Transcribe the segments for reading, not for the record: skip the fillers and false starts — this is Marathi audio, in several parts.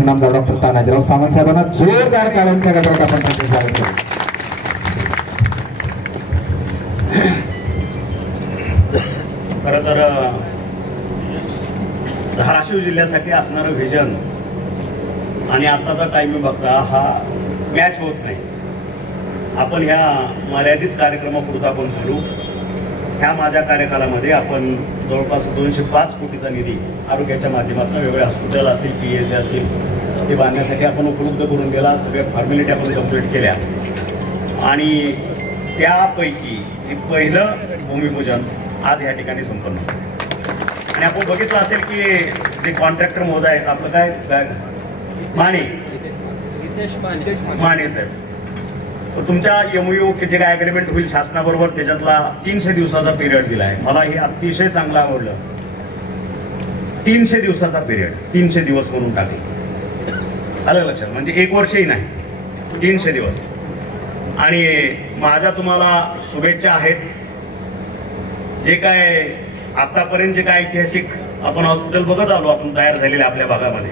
नामदार डॉक्टर तानाजीराव सावंत साहेबांना जोरदार टाळ्यांच्या गजरात आपण त्यांचे स्वागत करू. खरं तर धाराशिव जिल्ह्यासाठी असणारं व्हिजन आणि आत्ताचा टायमिंग बघता हा मॅच होत नाही. आपण ह्या मर्यादित कार्यक्रमापुरता आपण ठरवू. ह्या माझ्या कार्यकालामध्ये आपण जवळपास 205 कोटीचा निधी आरोग्याच्या माध्यमातून वेगवेगळे हॉस्पिटल असतील, PSC असतील, ते बांधण्यासाठी आपण उपलब्ध करून दिला. सगळ्या फॉर्मॅलिटी आपण कंप्लीट केल्या आणि त्यापैकी पहिलं भूमिपूजन आज या ठिकाणी संपन्न होतं. आणि आपण बघितलं असेल की जे कॉन्ट्रॅक्टर महोदय आहेत, आपलं काय माने साहेब, तुमच्या MOU जे काय अग्रीमेंट होईल शासनाबरोबर त्याच्यातला 300 दिवसाचा पिरियड दिला आहे. मला हे अतिशय चांगलं आवडलं. 300 दिवसाचा पिरियड, 300 दिवस म्हणून टाकले. आलं लक्षात? म्हणजे 1 वर्षही नाही, 300 दिवस. आणि माझ्या तुम्हाला शुभेच्छा आहेत. जे काय आतापर्यंत जे काय ऐतिहासिक आपण हॉस्पिटल बघत आलो आपण तयार झालेले आपल्या भागामध्ये,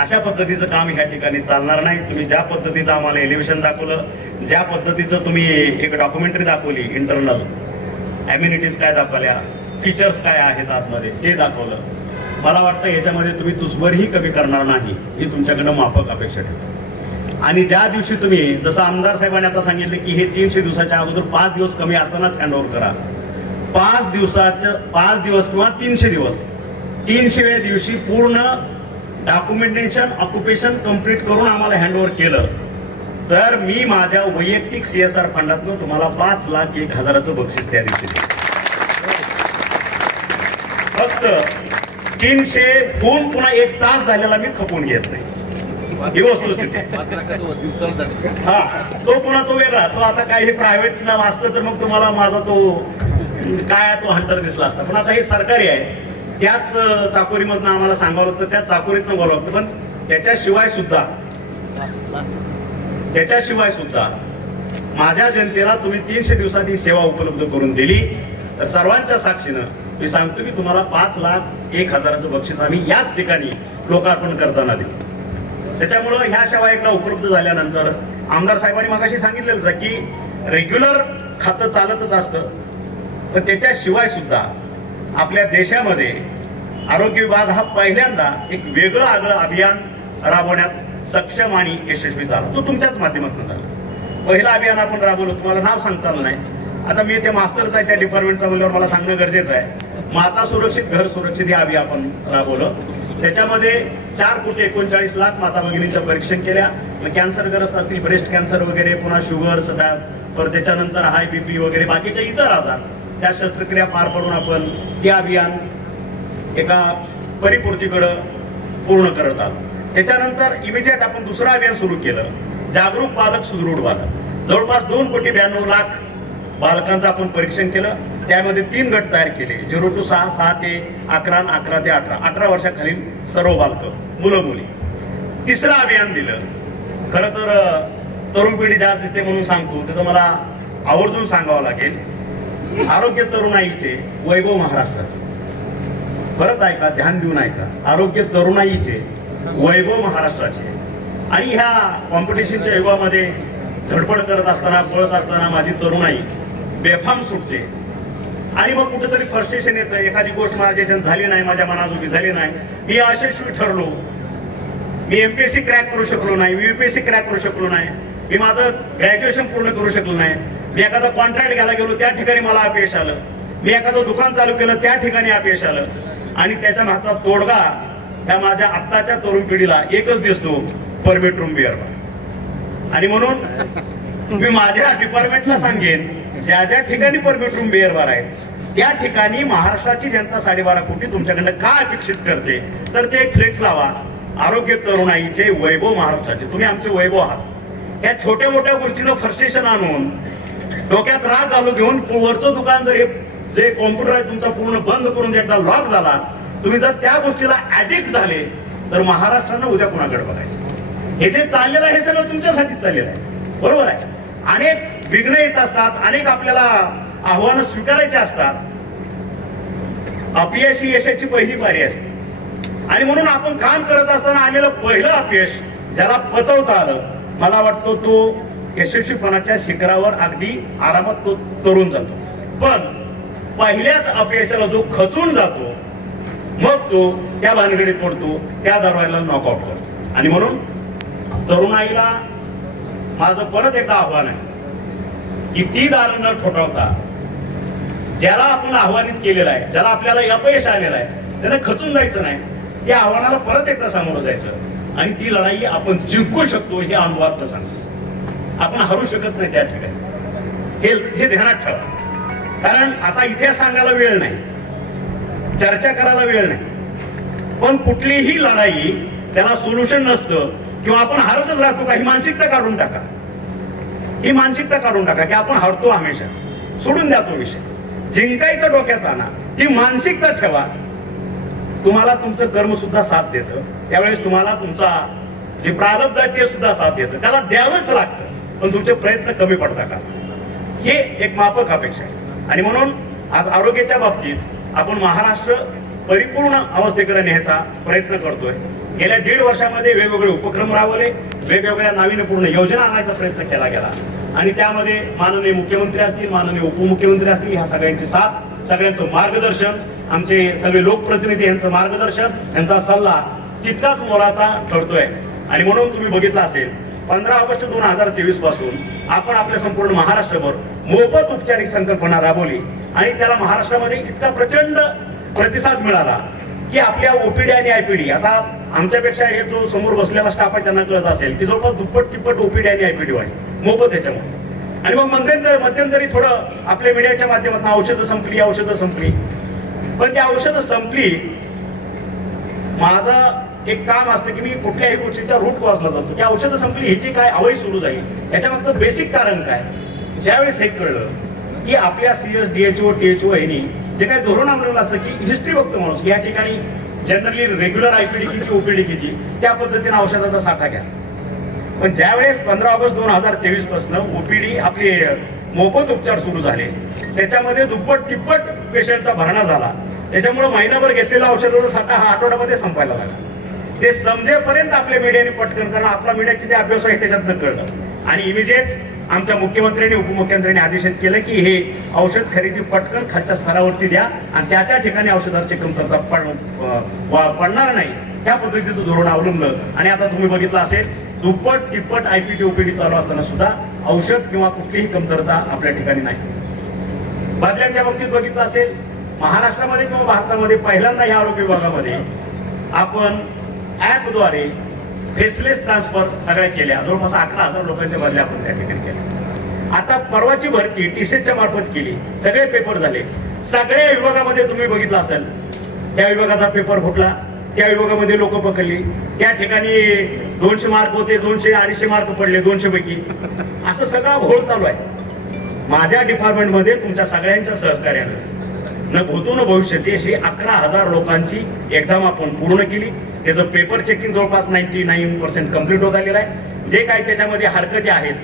अशा पद्धतीचं काम ह्या ठिकाणी चालणार नाही. तुम्ही ज्या पद्धतीचं आम्हाला एलिव्हेशन दाखवलं, ज्या पद्धतीचं तुम्ही एक डॉक्युमेंटरी दाखवली, इंटरनल अम्युनिटीज काय दाखवल्या, फीचर्स काय आहेत आतमध्ये ते दाखवलं, मला वाटतं याच्यामध्ये तुम्ही तुसभरही कमी करणार नाही ही तुमच्याकडनं माफक अपेक्षा ठेवतो. आणि ज्या दिवशी तुम्ही जसं आमदार साहेबांनी आता सांगितलं की हे 300 दिवसाच्या अगोदर 5 दिवस कमी असतानाच हँडओव्हर करा. 5 दिवस किंवा 300 दिवस, 300व्या दिवशी पूर्ण डॉक्युमेंटेशन ऑक्युपेशन कंप्लीट करून आम्हाला हँडओव्हर केलं तर मी माझ्या वैयक्तिक CSR फंडातून तुम्हाला 5,01,000चं बक्षीस त्या दिवशी देईन. फक्त 300 होऊन पुन्हा 1 तास झालेला मी खपून घेत नाही. ही वस्तुस्थिती. हा, तो पुन्हा तो वेगळा. तो आता काही हे प्रायव्हेट नाव असतं तर मग तुम्हाला माझा तो काय तो हंटर दिसला असता. पण आता हे सरकारी आहे. त्याच चाकोरीमधनं आम्हाला सांगावं लागतं, त्या चाकोरीतनं बोलावं लागतं. पण त्याच्याशिवाय सुद्धा माझ्या जनतेला तुम्ही 300 दिवसात ही सेवा उपलब्ध करून दिली तर सर्वांच्या साक्षीनं मी सांगतो की तुम्हाला 5,01,000चं बक्षीस आम्ही याच ठिकाणी लोकार्पण करताना देऊ. त्याच्यामुळं ह्या सेवा एकदा उपलब्ध झाल्यानंतर आमदार साहेबांनी मगाशी सांगितलेलं की रेग्युलर खातं चालतच असतं, पण त्याच्याशिवाय सुद्धा आपल्या देशामध्ये आरोग्य विभाग हा पहिल्यांदा एक वेगळं आगळं अभियान राबवण्यात सक्षम आणि यशस्वी झाला. तो तुमच्याच माध्यमातून झाला. पहिलं अभियान आपण राबवलं, तुम्हाला नाव सांगता आलं नाही. आता मी ते मास्टरच आहे त्या डिपार्टमेंटचा म्हणल्यावर मला सांगणं गरजेचं आहे. माता सुरक्षित घर सुरक्षित हे अभियान आपण राबवलं. त्याच्यामध्ये 4,39,00,000 माता भगिनींच्या परीक्षण केल्या. कॅन्सरग्रस्त असतील, ब्रेस्ट कॅन्सर वगैरे, पुन्हा शुगर, परत त्याच्यानंतर हाय BP वगैरे बाकीचे इतर आजार, त्या शस्त्रक्रिया पार पडून आपण हे अभियान एका परिपूर्तीकडे पूर्ण करत आलो. त्याच्यानंतर इमिजिएट आपण दुसरं अभियान सुरू केलं, जागरूक पालक सुदृढ बालक. जवळपास 2,92,00,000 बालकांचं आपण परीक्षण केलं. त्यामध्ये 3 गट तयार केले, 0 to 6, 6 ते 11, 11 ते 18, 18 वर्षाखालील सर्व बालकं, मुलं मुली. तिसरं अभियान दिलं. खरं तर तरुण पिढी जास्त दिसते म्हणून सांगतो, त्याचं मला आवर्जून सांगावं लागेल. आरोग्य तरुणाईचे वैभव महाराष्ट्राचे. परत ऐका, ध्यान देऊन ऐका. आरोग्य तरुणाईचे वैभव महाराष्ट्राचे. आणि ह्या कॉम्पिटिशनच्या युगामध्ये धडपड करत असताना, पळत असताना माझी तरुणाई बेफाम सुटते आणि मग कुठेतरी फ्रस्ट्रेशन येतं. एखादी गोष्ट माझ्या झाली नाही, माझ्या मनाजोगी झाली नाही, मी अयशस्वी ठरलो, मी MPSC क्रॅक करू शकलो नाही, मी UPSC क्रॅक करू शकलो नाही, मी माझं ग्रॅज्युएशन पूर्ण करू शकलो नाही, मी एखादा कॉन्ट्रॅक्ट घ्यायला गेलो त्या ठिकाणी मला अपयश आलं, मी एखादं दुकान चालू केलं त्या ठिकाणी अपयश आलं. आणि त्याच्या मागचा तोडगा ह्या माझ्या आत्ताच्या तरुण पिढीला एकच दिसतो, परमिट रूम बिअर. आणि म्हणून मी माझ्या डिपार्टमेंटला सांगेन, ज्या ज्या ठिकाणी परमिट रूम बिअर बार आहे त्या ठिकाणी महाराष्ट्राची जनता 12.5 कोटी तुमच्याकडनं काय अपेक्षित करते तर ते एक फ्लेक्स लावा, आरोग्य तरुणाईचे वैभव महाराष्ट्राचे. तुम्ही आमचे वैभव आहात. या छोट्या मोठ्या गोष्टीनं फ्रस्ट्रेशन आणून डोक्यात राग घालू घेऊन वरचं दुकान जर जे कॉम्प्युटर आहे तुमचा पूर्ण बंद करून एकदा लॉक झाला, तुम्ही जर त्या गोष्टीला ऍडिक्ट झाले तर महाराष्ट्रानं उद्या कुणाकडे बघायचं. हे जे चाललेलं आहे हे सगळं तुमच्यासाठीच चाललेलं आहे, बरोबर आहे. अनेक विघ्न येत असतात, अनेक आपल्याला आव्हानं स्वीकारायची असतात. अपयशी यशाची पहिली पायरी असते. आणि म्हणून आपण काम करत असताना आलेलं पहिलं अपयश ज्याला पचवता आलं, मला वाटतं तो यशस्वीपणाच्या शिखरावर अगदी आरामात तो तरुण जातो. पण पहिल्याच अपयशाला जो खचून जातो मग तो त्या भानगडीत पडतो, त्या दरवाजाला नॉकआउट करतो. आणि म्हणून तरुणाईला माझं परत एकदा आव्हान आहे की ती दार न ठोठावता ज्याला आपण आव्हानित केलेलं आहे, ज्याला आपल्याला अपयश आलेलं आहे, त्याला खचून जायचं नाही. त्या आव्हानाला परत एकदा सामोरं जायचं आणि ती लढाई आपण जिंकू शकतो हे अनुभवात सांगतो. आपण हरू शकत नाही त्या ठिकाणी, हे ध्यानात ठेवा. कारण आता इथे सांगायला वेळ नाही, चर्चा करायला वेळ नाही. पण कुठलीही लढाई त्याला सोल्युशन नसतं किंवा आपण हरतच राहतो का, ही मानसिकता काढून टाका. ही मानसिकता काढून टाका की आपण हरतो हमेशा, सोडून द्या तो विषय. जिंकायचं डोक्यात आणा, ती मानसिकता ठेवा. तुम्हाला तुमचं कर्म सुद्धा साथ देतं, त्यावेळेस तुम्हाला तुमचा जे प्रारब्ध आहे ते सुद्धा साथ देतं. त्याला द्यावंच लागतं, पण तुमचे प्रयत्न कमी पडता का, हे एक माफक अपेक्षा आहे. आणि म्हणून आज आरोग्याच्या बाबतीत आपण महाराष्ट्र परिपूर्ण अवस्थेकडे नेण्याचा प्रयत्न करतोय. गेल्या 1.5 वर्षामध्ये वेगवेगळे उपक्रम राबवले, वेगवेगळ्या नाविन्यपूर्ण योजना आणायचा प्रयत्न केला गेला. आणि त्यामध्ये माननीय मुख्यमंत्री असतील, माननीय उपमुख्यमंत्री असतील, ह्या सगळ्यांची साथ, सगळ्यांचं मार्गदर्शन, आमचे सगळे लोकप्रतिनिधी यांचं मार्गदर्शन, यांचा सल्ला तितकाच मोलाचा ठरतोय. आणि म्हणून तुम्ही बघितलं असेल 15 ऑगस्ट 2023 पासून आपण आपल्या संपूर्ण महाराष्ट्रभर मोफत उपचारिक संकल्पना राबवली आणि त्याला महाराष्ट्रामध्ये इतका प्रचंड प्रतिसाद मिळाला की आपल्या ओपीडी आणि आयपीडी, आता आमच्यापेक्षा हे जो समोर बसलेला स्टाफ आहे त्यांना कळत असेल की जवळपास दुप्पट तिप्पट ओपीडी आणि आयपीडी आहे मोफत याच्यामुळे. आणि मग मध्यंतरी थोडं आपल्या मीडियाच्या माध्यमातून औषधं संपली, पण ती औषधं संपली. माझं एक काम असतं की मी कुठल्याही गोष्टीचा रूट कॉजला जातो की औषधं संपली ह्याची काय अवई सुरू झाली, याच्या मागचं बेसिक कारण काय. ज्यावेळेस हे कळलं की आपल्या CSDHO THO यांनी जे काही धोरण आणलेलं असतं की हिस्ट्री बघतो माणूस, या ठिकाणी जनरली रेग्युलर आयपीडी किती, ओपीडी किती, त्या पद्धतीने औषधाचा साठा घ्या. पण ज्यावेळेस 15 ऑगस्ट 2023 पासून ओपीडी आपले मोफत उपचार सुरू झाले, त्याच्यामध्ये दुप्पट तिप्पट पेशंटचा भरणा झाला. त्याच्यामुळे महिनाभर घेतलेला औषधाचा साठा हा आठवड्यामध्ये संपायला लागला. ते समजेपर्यंत आपल्या मीडियाने पटकन, कारण आपला मीडिया किती अभ्यास आहे त्याच्यातनं कळलं. आणि इमिजिएट आमच्या मुख्यमंत्र्यांनी उपमुख्यमंत्र्यांनी आदेशित केलं की हे औषध खरेदी पटकन खालच्या स्तरावरती द्या आणि त्या ठिकाणी औषधाची कमतरता पडणार नाही, त्या पद्धतीचं धोरण अवलंबलं. आणि आता तुम्ही बघितलं असेल दुप्पट तिप्पट आयपीटी ओपीडी चालू असताना सुद्धा औषध किंवा कुठलीही कमतरता आपल्या ठिकाणी नाही. बादल्यांच्या बाबतीत बघितलं असेल महाराष्ट्रामध्ये किंवा भारतामध्ये पहिल्यांदा ह्या आरोग्य विभागामध्ये आपण ऍपद्वारे फेसलेस ट्रान्सफर सगळ्या केल्या. जवळपास 11,000 लोकांच्या बदल्या आपण त्या ठिकाणी केल्या. आता परवाची भरती TCSच्या मार्फत केली, सगळे पेपर झाले. सगळ्या विभागामध्ये तुम्ही बघितलं असेल त्या विभागाचा पेपर फुटला, त्या विभागामध्ये लोक पकडली, त्या ठिकाणी 200 मार्क होते, 200-250 मार्क पडले 200 पैकी. असं सगळा घोळ चालू आहे. माझ्या डिपार्टमेंटमध्ये तुमच्या सगळ्यांच्या सहकार्यानं न भूतो न भविष्यती अशी 11,000 लोकांची एक्झाम आपण पूर्ण केली. त्याचं पेपर चेकिंग जवळपास 99% कम्प्लीट होत आलेलं आहे. जे काही त्याच्यामध्ये हरकती आहेत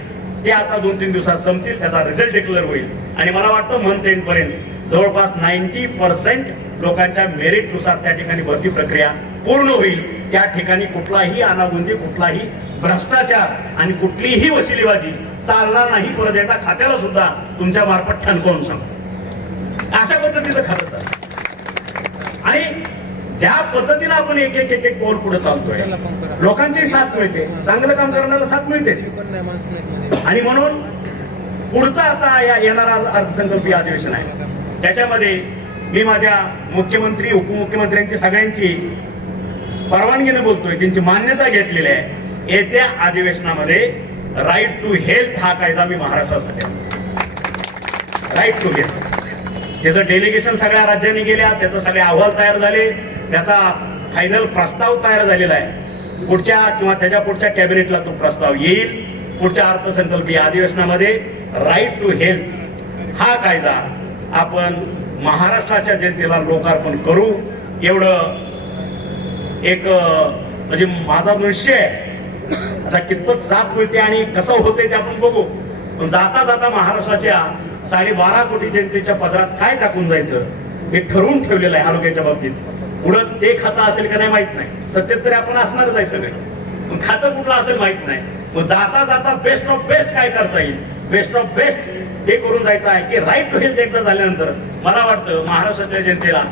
ते आता 2-3 दिवसात संपतील, त्याचा रिझल्ट डिक्लेअर होईल. आणि मला वाटतं मंथ एंड पर्यंत जवळपास 90% लोकांच्या मेरिटनुसार त्या ठिकाणी भरती प्रक्रिया पूर्ण होईल. त्या ठिकाणी कुठलाही अनागोंदी, कुठलाही भ्रष्टाचार आणि कुठलीही वशिलेबाजी चालणार नाही. परत एकदा खात्याला सुद्धा तुमच्या मार्फत ठणकावून सांगतो अशा पद्धतीचं खातं चालतं. आणि ज्या पद्धतीनं आपण एक एक एक एक पाऊल पुढे चालतोय, लोकांची साथ मिळते, चांगलं काम करण्याला साथ मिळते. आणि म्हणून पुढचा आता येणारा अर्थसंकल्पीय अधिवेशन आहे, त्याच्यामध्ये मी माझ्या मुख्यमंत्री उपमुख्यमंत्र्यांची सगळ्यांची परवानगीने बोलतोय, त्यांची मान्यता घेतलेली आहे. येत्या अधिवेशनामध्ये राईट टू हेल्थ हा कायदा मी महाराष्ट्रासाठी राईट टू हेल्थ, त्याचं डेलिगेशन सगळ्या राज्यांनी गेल्या, त्याचे सगळे अहवाल तयार झाले, त्याचा फायनल प्रस्ताव तयार झालेला आहे. पुढच्या किंवा त्याच्या पुढच्या कॅबिनेटला तो प्रस्ताव येईल. पुढच्या अर्थसंकल्पीय अधिवेशनामध्ये राईट टू हेल्थ हा कायदा आपण महाराष्ट्राच्या जनतेला लोकार्पण करू. एवढं एक म्हणजे माझा निश्चय आहे. आता कितपत साथ मिळते आणि कसं होतंय ते आपण बघू. पण जाता जाता महाराष्ट्राच्या 12.5 कोटी जनतेच्या पदरात काय टाकून जायचं हे ठरवून ठेवलेलं आहे आरोग्याच्या बाबतीत. पुढं ते खातं असेल का नाही माहित नाही, सत्तेत तरी आपण असणारच आहे सगळे, पण खातं कुठलं असेल माहित नाही. मग जाता जाता बेस्ट ऑफ बेस्ट काय करता येईल, बेस्ट ऑफ बेस्ट हे करून जायचं आहे की राईट टू हेल्थ एकदा झाल्यानंतर मला वाटतं महाराष्ट्राच्या जनतेला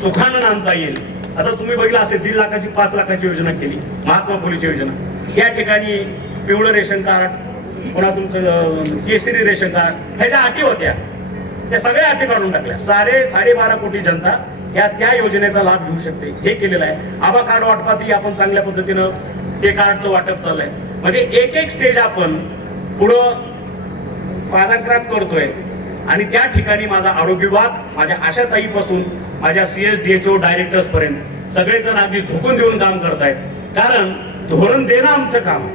सुखानं नांदता येईल. आता तुम्ही बघितलं असेल 1.5 लाखाची 5 लाखाची योजना केली, महात्मा फुलेची योजना. या ठिकाणी पिवळं रेशन कार्ड, पुन्हा तुमचं केसरी रेशन कार्ड, ह्याच्या अटी होत्या, त्या सगळ्या अटी काढून टाकल्या. 12.5 कोटी जनता त्या योजनेचा लाभ घेऊ शकते, हे केलेलं आहे. आभा कार्ड वाटपातही आपण चांगल्या पद्धतीनं ते कार्डचं वाटप चाललंय. म्हणजे एक एक स्टेज आपण पुढं पादाक्रांत करतोय. आणि त्या ठिकाणी माझा आरोग्य विभाग, माझ्या आशाताईपासून माझ्या CSDHO डायरेक्टर्स पर्यंत सगळेजण अगदी झोकून देऊन काम करतायत. कारण धोरण देणं आमचं काम,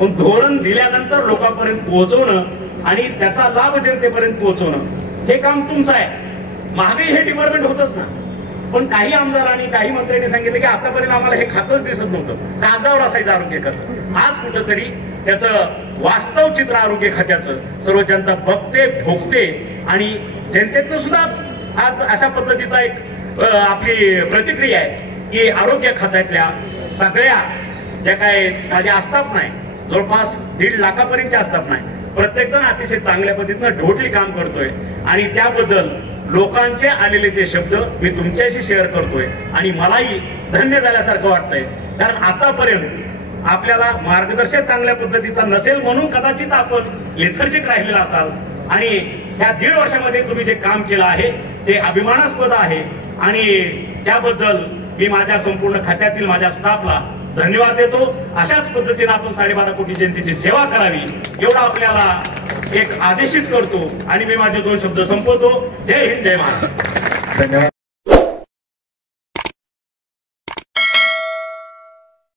पण धोरण दिल्यानंतर लोकांपर्यंत पोहोचवणं आणि त्याचा लाभ जनतेपर्यंत पोहोचवणं हे काम तुमचं आहे. महागाई हे डिपार्टमेंट होतच ना, पण काही आमदारांनी काही मंत्र्यांनी सांगितलं की आतापर्यंत आम्हाला हे खातच दिसत नव्हतं, कागदावर असायचं आरोग्य खातं. आज कुठंतरी त्याचं वास्तव चित्र आरोग्य खात्याचं सर्व जनता बघते, भोगते आणि जनतेतनं सुद्धा आज अशा पद्धतीचा एक आपली प्रतिक्रिया आहे की आरोग्य खात्यातल्या सगळ्या ज्या काय माझ्या आस्थापना आहे, जवळपास 1.5 लाखापर्यंतच्या आस्थापना आहे, प्रत्येक जण अतिशय चांगल्या पद्धतीनं ढोटली काम करतोय. आणि त्याबद्दल लोकांचे आलेले ते शब्द मी तुमच्याशी शेअर करतोय आणि मलाही धन्य झाल्यासारखं वाटतंय. कारण आतापर्यंत आपल्याला मार्गदर्शक चांगल्या पद्धतीचा नसेल म्हणून कदाचित आपण लेथर्जिक राहिलेला असाल. आणि ह्या 1.5 वर्षामध्ये तुम्ही जे काम केलं आहे ते अभिमानास्पद आहे आणि त्याबद्दल मी माझ्या संपूर्ण खात्यातील माझ्या स्टाफला धन्यवाद देतो. अशाच पद्धतीने आपण 12.5 कोटी जनतेची सेवा करावी एवढा आपल्याला एक आदेशित करतो आणि मी माझे 2 शब्द संपवतो. जय हिंद, जय महाराष्ट्र. धन्यवाद.